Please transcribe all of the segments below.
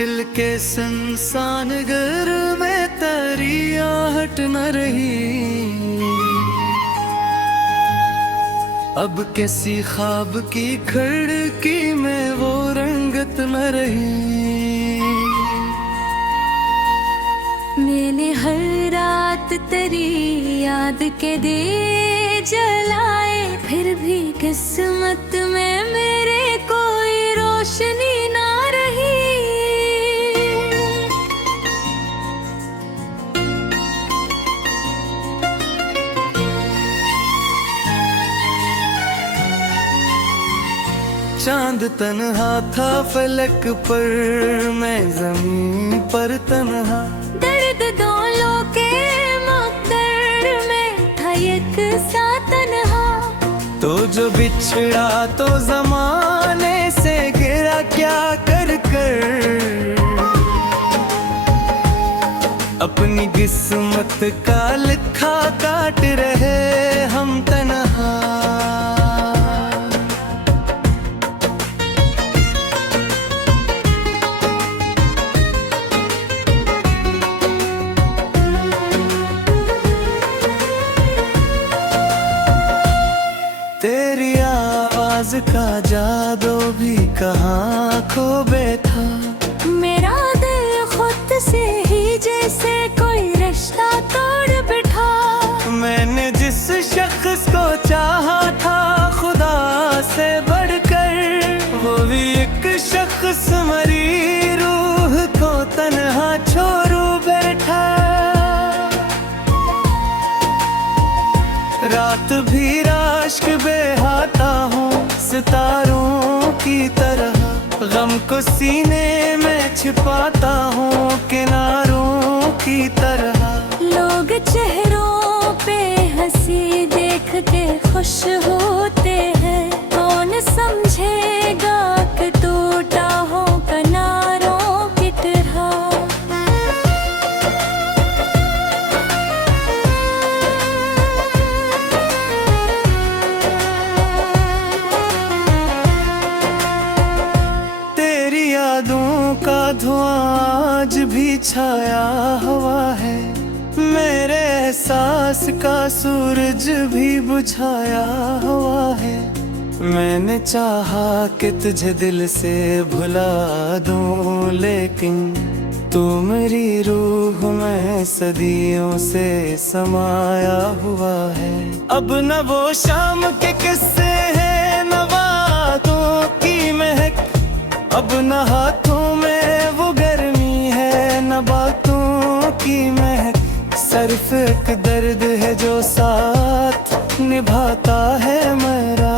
दिल के सुनसान घर में तेरी आहट न रही। अब कैसी ख्वाब की खिड़की में वो रंगत न रही। मैंने हर रात तेरी याद के दिए जलाए, फिर भी किस्मत में मेरे कोई रोशनी ना रही। चांद तन्हा था फलक पर, मैं जमीन पर तन्हा। दर्द दोनों के मकदर में था एक सा तन्हा। तो जो बिछड़ा तो जमाने से गिरा क्या कर कर। अपनी किस्मत का लिखा काट रहे हम तन्हा। तेरी आवाज का जादू भी कहाँ खो बैठा। मेरा दिल खुद से ही जैसे कोई रिश्ता तोड़ बैठा। मैंने जिस शख्स को चाहा था खुदा से बढ़कर, वो भी एक शख्स मरी रूह को तन्हा छोड़ू बैठा। रात भी राश्क बेहाता हूँ सितारों की तरह। गम को सीने में छिपाता हूँ किनारों की तरह। लोग चेहरों पे हंसी देख के खुश होते हैं, कौन समझेगा कि टूटा हो किनारों की तरह। यादों का धुआं आज भी छाया हुआ है। मेरे एहसास का सूरज भी बुझाया हुआ है। मैंने चाहा कि तुझे दिल से भुला दूं, लेकिन तू मेरी रूह में सदियों से समाया हुआ है। अब न वो शाम के किस्से हैं न बातों की महक। अब न हाथों में वो गर्मी है न बातों की महक। सिर्फ एक दर्द है जो साथ निभाता है मेरा।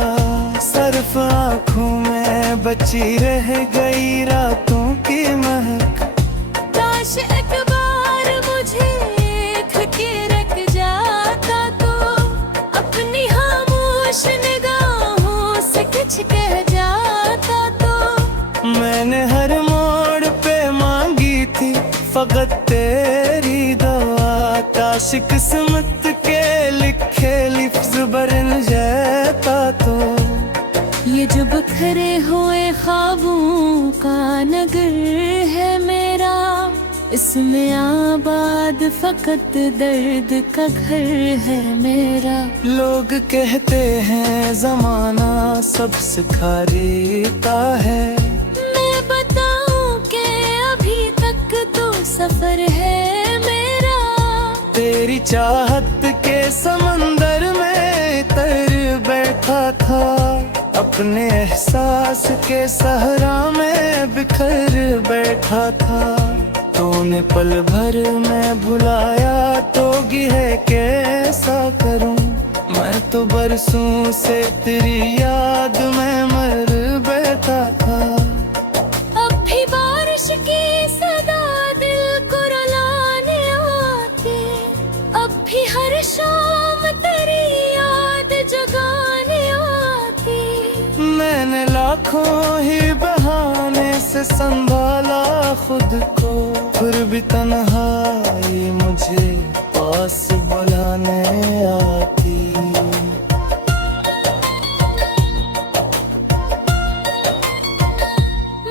सिर्फ आँखों में बची रह गई रातों की महक। काश एक बार मुझे देख के रख जाता तो, अपनी खामोश निगाहों से कुछ कह जाता तो। मैंने हर मोड़ पे मांगी थी फकत तेरी दुआ। काश किस्मत के लिखे लिफ्ज़ बरन जाता तो। ये जो बिखरे हुए ख्वाबों का नगर है मेरा, इसमें आबाद फकत दर्द का घर है मेरा। लोग कहते हैं जमाना सब सिखा देता है। मैं बताऊं कि अभी तक तो सफर है मेरा। तेरी चाहत के समंदर में तर बैठा था। अपने एहसास के सहरा में बिखर बैठा था। तूने पल भर में भुलाया तो है कैसा करूं। मैं तो बरसों से तेरी याद में मर बैठा था। अब भी बारिश की सदा दिल को रुलाने आती। अब भी हर शाम तेरी याद जगाने आती। मैंने लाखों ही बहाने से संभाला खुद को, फिर भी तन्हाई मुझे पास बुलाने आती।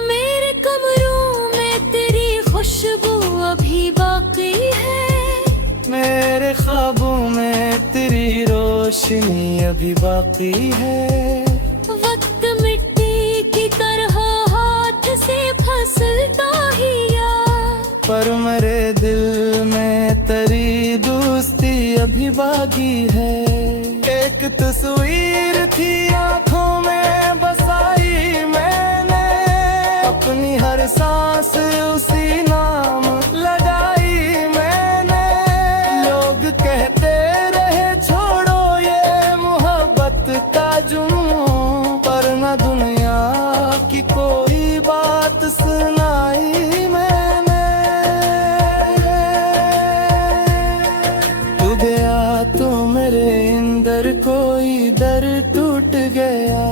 मेरे कमरों में तेरी अभी बाकी है। वक्त मिट्टी की तरह हाथ से फिसलता ही यार, पर मेरे दिल में तेरी दोस्ती अभी बाकी है। एक तस्वीर थी आंखों में बसाई मैंने, अपनी हर सांस उसी नाम लगाई मैंने। लोग कहते रहे छोड़ो ये मोहब्बत का जुनून, पर न दुनिया की कोई बात सुनाई मैंने। तू गया तो मेरे अंदर कोई दर टूट गया,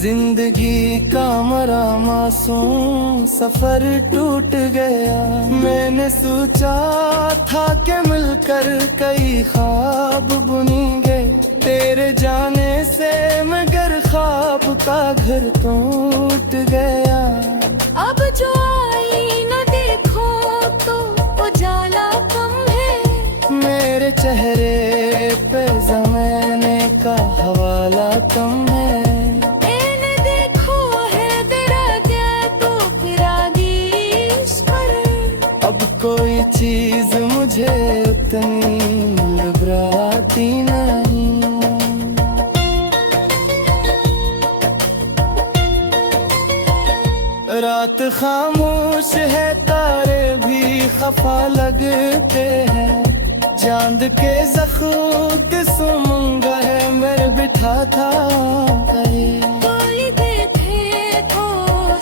जिंदगी का मरा मासूम सफर टूट गया। मैंने सोचा था कि मिलकर कई ख्वाब बुनेंगे, तेरे जाने से मगर ख्वाब का घर टूट गया। अब जो आई न देखो तो उजाला कम है, मेरे चेहरे पे ज़माने का हवाला कम है। अब कोई चीज मुझे उतनी घबराती नहीं। रात खामोश है तारे भी खफा लगते हैं, चांद के जख्म के सुमंगा है मेरे बिठा था कहे। कोई देखे तो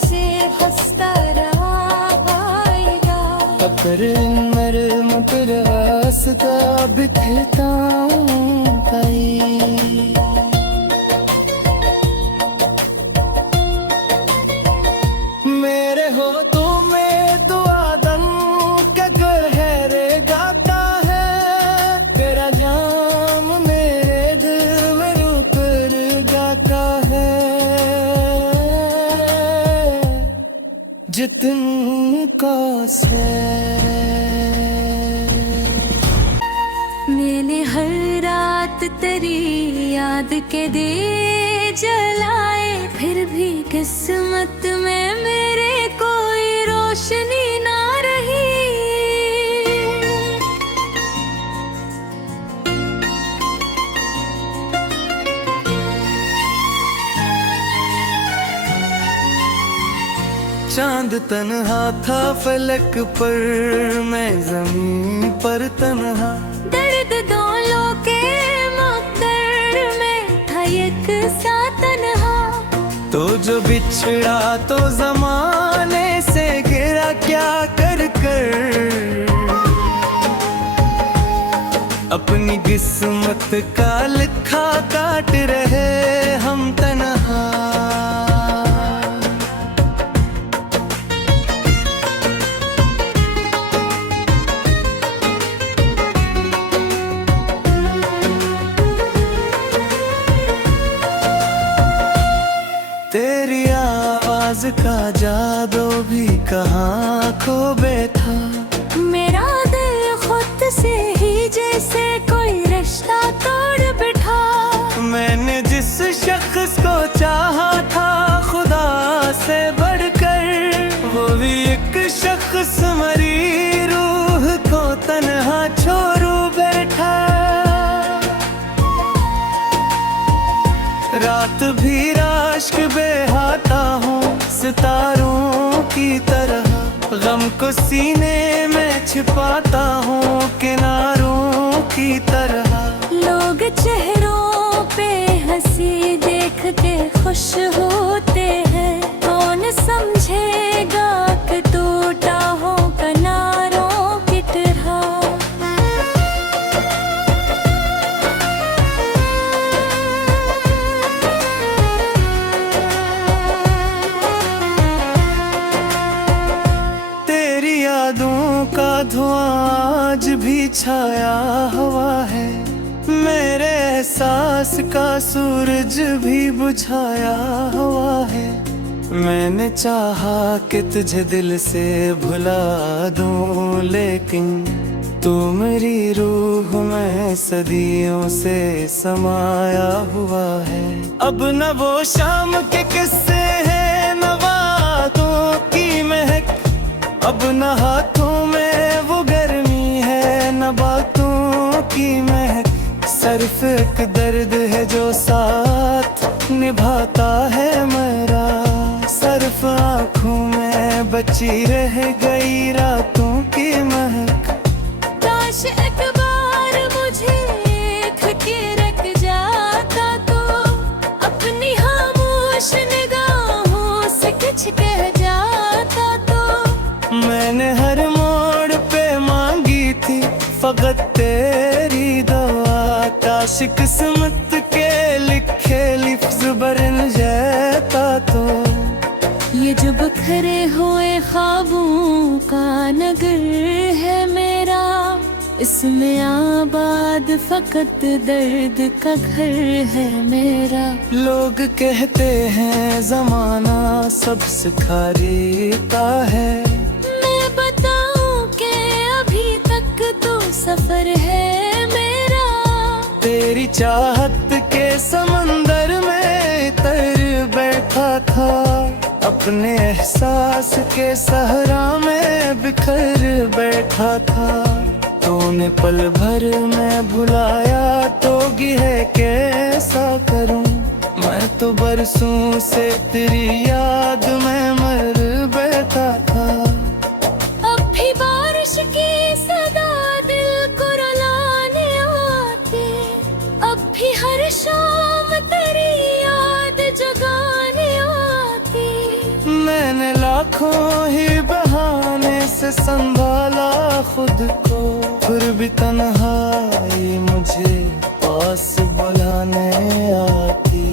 से हंसता रहा आएगा, पर मेरे मकर हंसता बिखरता कहीं। मेरे हो तो मैं तो आदम का घर है रे गाता है, तेरा जाम मेरे दिल में रुकर गाता है। जितन का मैंने हर रात तेरी याद के दे जलाए, फिर भी किस्मत में मेरे कोई रोशनी ना रही। चांद तन्हा था फलक पर, मैं जमीन पर तन्हा। दर्द दोनों के मकदर में था एक सा तन्हा, तो जो बिछड़ा तो जमाने से गिरा क्या कर कर। अपनी किस्मत का लिखा काट रहे हम तन्हा। तेरी आवाज का जादू भी कहाँ खो बैठा, मेरा दिल खुद से ही जैसे कोई रिश्ता तोड़ बैठा। मैंने जिस शख्स को चाहा था खुदा से बढ़कर, वो भी एक शख्स मरी रूह को तन्हा छोड़ू बैठा। रात भी राश्क बहाता हूँ सितारों की तरह, गम को सीने में छिपाता हूँ किनारों की तरह। लोग चेहरों पे हंसी देख के खुश होते हैं, कौन समझेगा कि टूटा हो किनारों की तरह। यादों का धुआं आज भी छाया हुआ है, मेरे एहसास का सूरज भी बुझाया हुआ है। मैंने चाहा कि तुझे दिल से भुला दूं, लेकिन तू मेरी रूह में सदियों से समाया हुआ है। अब न वो शाम के किस्से हैं, न बातों की महक, अब न हाथों में वो गर्मी है, न बातों की महक। सिर्फ एक दर्द है जो साथ निभाता है मेरा, सिर्फ आँखों में बची रह गई रातों की महक। काश एक बार मुझे देख के रख जाता तो, अपनी खामोश निगाहों से कुछ कह जाता तो। मैंने हर मोड़ पे मांगी थी फकत तेरी दुआ, काश किस्मत के लिखे लिफ्ज बरन जाता तो। ये जो बखरे हुए ख्वाबों का नगर है मेरा, इसमें आबाद फकत दर्द का घर है मेरा। लोग कहते हैं जमाना सब सिखा देता है, मैं बताऊं कि अभी तक तो सफर है मेरा। तेरी चाहत के समंदर में तर बैठा था, अपने एहसास के सहरा में बिखर बैठा था। तूने पल भर में भुलाया तो है कैसा करूं, मैं तो बरसों से तेरी याद में मर बैठा था। अब भी बारिश की सदा दिल को रुलाने आती, अब भी हर शाम तेरी याद जगाने आती। मैंने लाखों ही बहाने से संभाला खुद को, फिर भी तन्हाई मुझे पास बुलाने आती।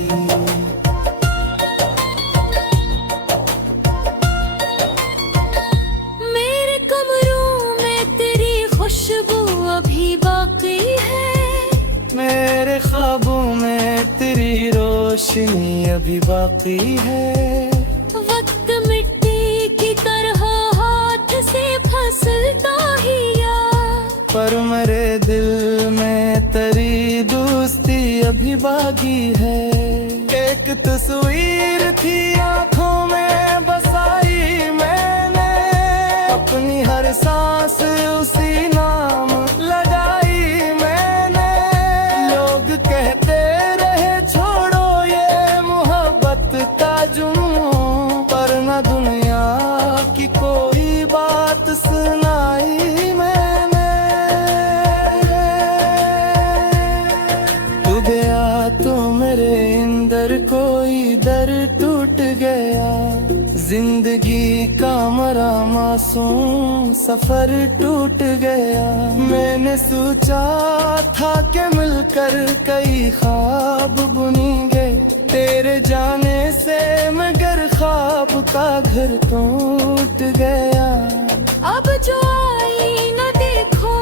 मेरे कमरों में तेरी खुशबू अभी बाकी है, मेरे ख्वाबों में तेरी रोशनी अभी बाकी है। वक्त मिट्टी की तरह हाथ से फिसलता ही या, पर मेरे दिल में तेरी दोस्ती अभी बाकी है। एक तस्वीर थी आंखों में बसाई मैंने, अपनी हर सांस उसी नाम लगाई मैंने। लोग कहते रहे छोड़ो ये मोहब्बत का जुनून, पर न दुनिया की कोई बात सुनाई मैंने। तू गया तो मेरे अंदर कोई दर टूट गया, जिंदगी का मरा मासूम सफर टूट गया। मैंने सोचा था कि मिलकर कई ख्वाब बुनेंगे, तेरे जाने से मगर ख्वाब का घर टूट गया। अब जो आई न देखो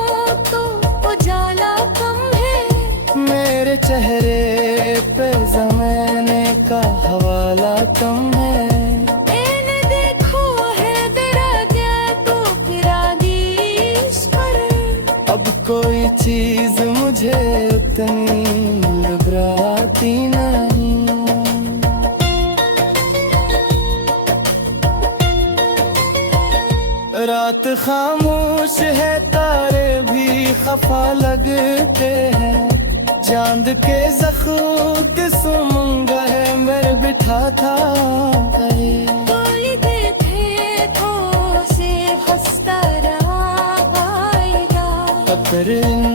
तो उजाला कम है, मेरे चेहरे पे ज़माने का हवाला कम है। मैंने देखो है तेरा क्या तो फिरादीश पर। अब कोई चीज मुझे उतनी घबराती नहीं। रात खामोश है तारे भी खफा लगते हैं, चांद के जख्म के सुमंगा है मेरे बिठा था कहे। कोई देखे तो से हंसता रहा आएगा, अतर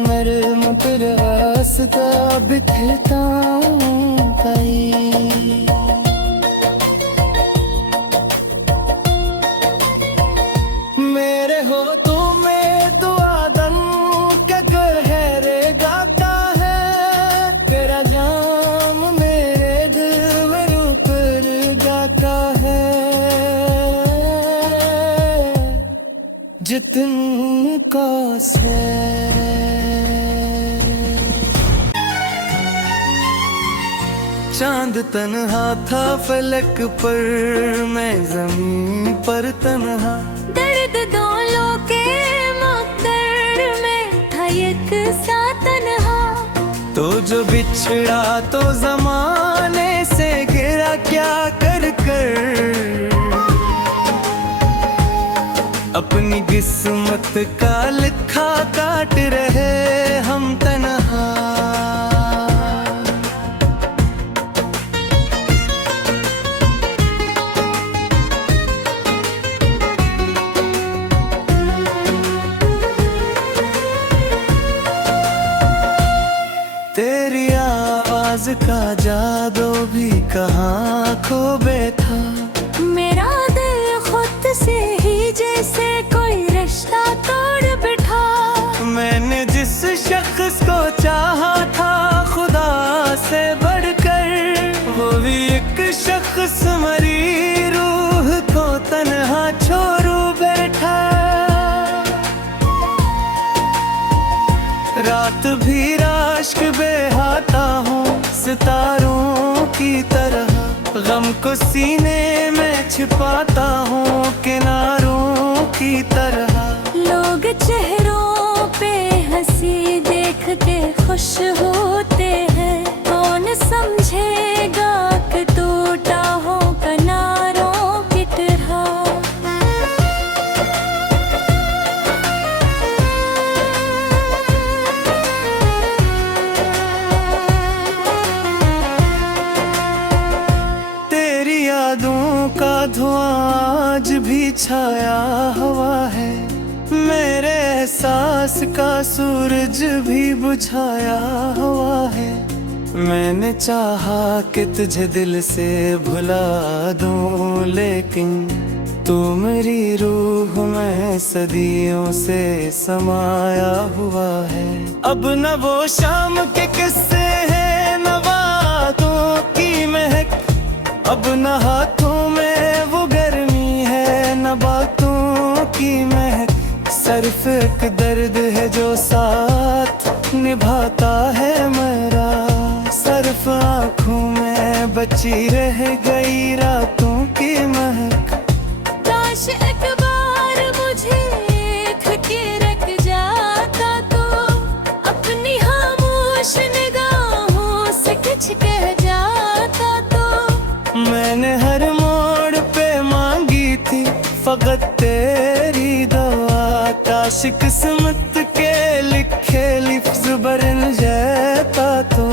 मेरे मुतर रास्ता बिखरता कहीं। मेरे हो तुम्हें तो आदम का गहरे गाता है, तेरा जाम मेरे दिल में उतर जाता है। जितन का से चांद तन्हा था फलक पर, मैं जमीन पर तन्हा। दर्द दोनों के मकदर में तो जो बिछड़ा तो जमाने से गिरा क्या कर कर, अपनी किस्मत का लिखा काट रहे हम तन्हा। तेरी आवाज का जादू भी कहाँ खो बैठा, मेरा दिल खुद से ही जैसे कोई रिश्ता तोड़ बैठा। मैंने जिस शख्स को चाहा था खुदा से बढ़कर, वो भी एक शख्स मरी रूह को तन्हा छोड़ू बैठा। रात भी राश्क बेहाता हूँ सितारों की तरह, गम को सीने में छिपाता हूँ किनारों की तरह। लोग चेहरों पे हंसी देख के खुश होते हैं, कौन समझेगा कि टूटा हो किनारों की तरह। यादों का धुआं आज भी छाया हुआ है, मेरे एहसास का सूरज भी बुझाया हुआ है। मैंने चाहा कि तुझे दिल से भुला दूं, लेकिन तू मेरी रूह में सदियों से समाया हुआ है। अब न वो शाम के किस्से हैं न बातों की महक, अब न हाथों में वो गर्मी है न बातों की महक। सिर्फ एक दर्द है जो साथ निभाता है मेरा, सिर्फ आँखों में बची रह गई रातों की महक। काश एक बार मुझे देख के रख जाता तो, अपनी खामोश निगाहों से कुछ कह जाता तो। मैंने हर मोड़ पे मांगी थी फकत तेरी दुआ, काश किस्मत के लिखे लिफ्ज़ बरन जाता तो।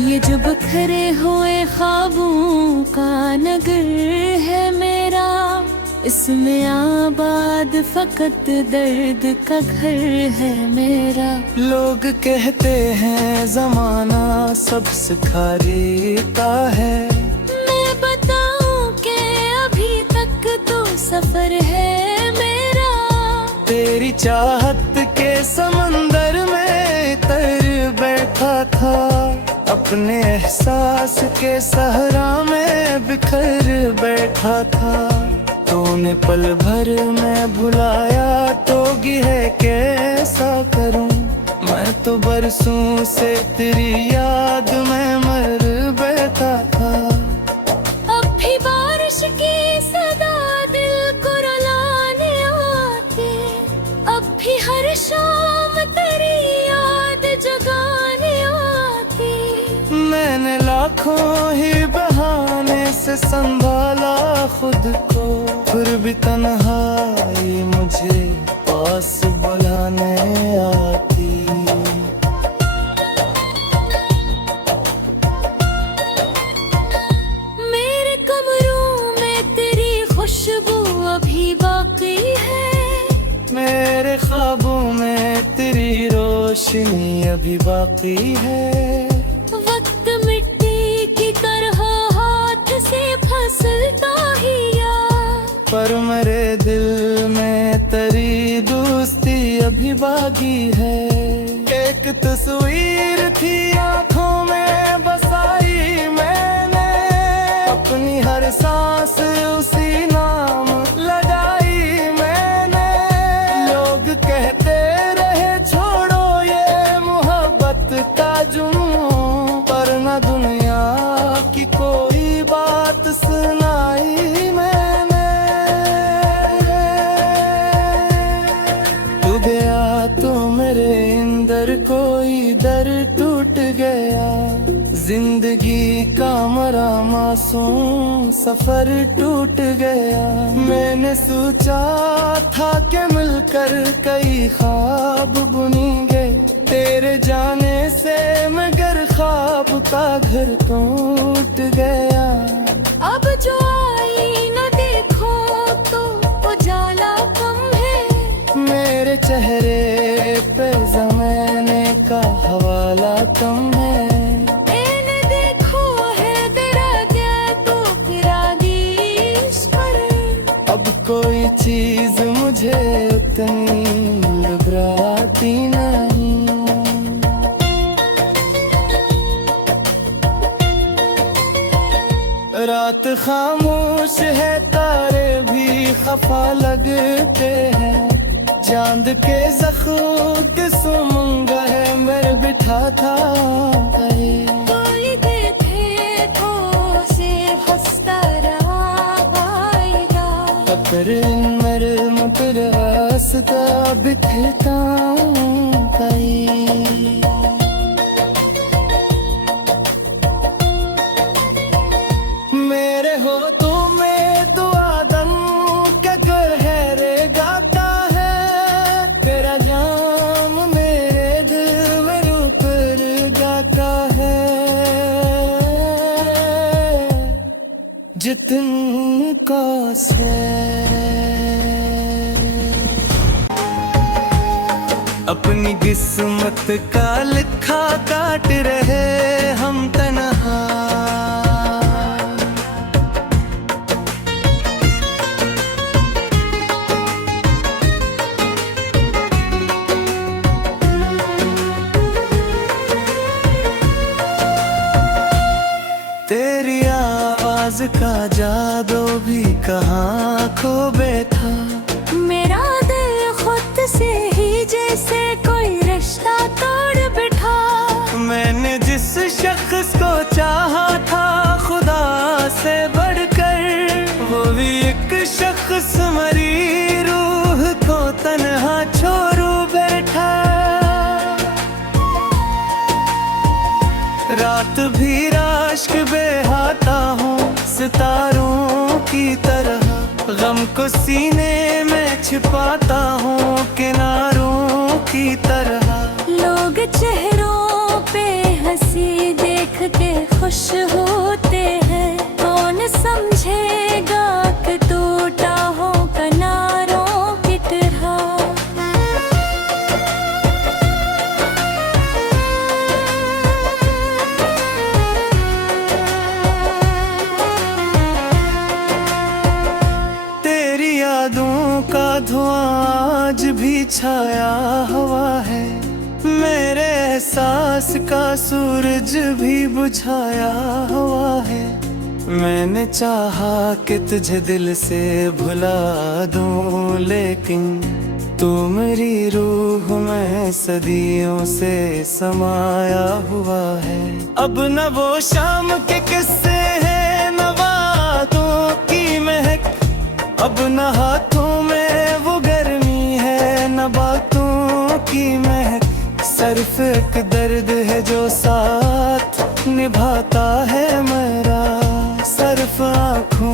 ये जो बिखरे हुए ख्वाबों का नगर है मेरा, इसमें आबाद फकत दर्द का घर है मेरा। लोग कहते हैं जमाना सब सिखा देता है, सफर है मेरा। तेरी चाहत के समंदर में तर बैठा था, अपने एहसास के सहरा में बिखर बैठा था। तूने पल भर में भुलाया तोगी है कैसा करूं, मैं तो बरसों से तेरी याद में मर बैठा था। अब भी बारिश की सदा हर शाम तेरी याद जगाने आती। मैंने लाखों ही बहाने से संभाला खुद को, फिर भी तन्हाई मुझे पास बुलाने आती। मेरे कमरों में तेरी खुशबू अभी बाकी है, मेरे ख्वाबों में तेरी रोशनी अभी बाकी है। वक्त मिट्टी की तरह हाथ से फिसलता ही या, पर मेरे दिल में तेरी दोस्ती अभी बाकी है। एक तस्वीर थी आँखों में बसाई मैंने, अपनी हर सांस उसी नाम लगाई मैंने। लोग कहते रहे छोड़ो ये मोहब्बत का जुनून, पर न दुनिया की कोई बात सुनाई मैंने। तू गया तो मेरे अंदर कोई दर्द टूट हमारा मासूम सफर टूट गया। मैंने सोचा था कि मिलकर कई ख्वाब बुनेंगे, तेरे जाने से मगर ख्वाब का घर टूट गया। अब जो आई न देखो तो उजाला कम है, मेरे चेहरे पे ज़माने का हवाला कम है। मैंने देखो है तेरा क्या तो फिर आगीश पर। अब कोई चीज मुझे उतनी घबराती नहीं। रात खामोश है, तारे भी खफा लगते हैं। चांद के जख्म के सुमंगा है, मेरे बिठा था कहे। कोई देखे तो से हंसता रहा आएगा। पर मेरे मुतर हंसता बिखरता कहीं। मेरे हो तो में तो आदम क्या कर है रे गाता है। तेरा जाम मेरे दिल में ऊपर गाता है। जितन का से अपनी किस्मत का लिखा काट रहे हम तन्हा। तेरी आवाज का जादू भी कहाँ खो बैठा। मेरा दिल खुद से ही जैसे कोई रिश्ता तोड़ बैठा। मैंने जिस शख्स को चाहा था खुदा से बढ़कर, वो भी एक शख्स मरी रूह को तन्हा छोड़ू बैठा। रात भी राश्क बेहाता हूँ सितारों की तरह, गम को सीने में छिपाता हूँ किनारों की तरह। लोग चेहरों पे हंसी देख के खुश होते हैं, कौन समझेगा कि टूटा हो किनारों की तरह। तेरी यादों का धुआं आज भी छाया हुआ है, मेरे एहसास का सूरज भी बुझाया हुआ है। मैंने चाहा कि तुझे दिल से भुला दूं, लेकिन तू मेरी रूह में सदियों से समाया हुआ है। अब न वो शाम के किस्से हैं, न बातों की महक। अब न हाथों में वो गर्मी है, न बातों की महक। सिर्फ एक दर्द है जो साथ निभाता है मेरा, सिर्फ आँखों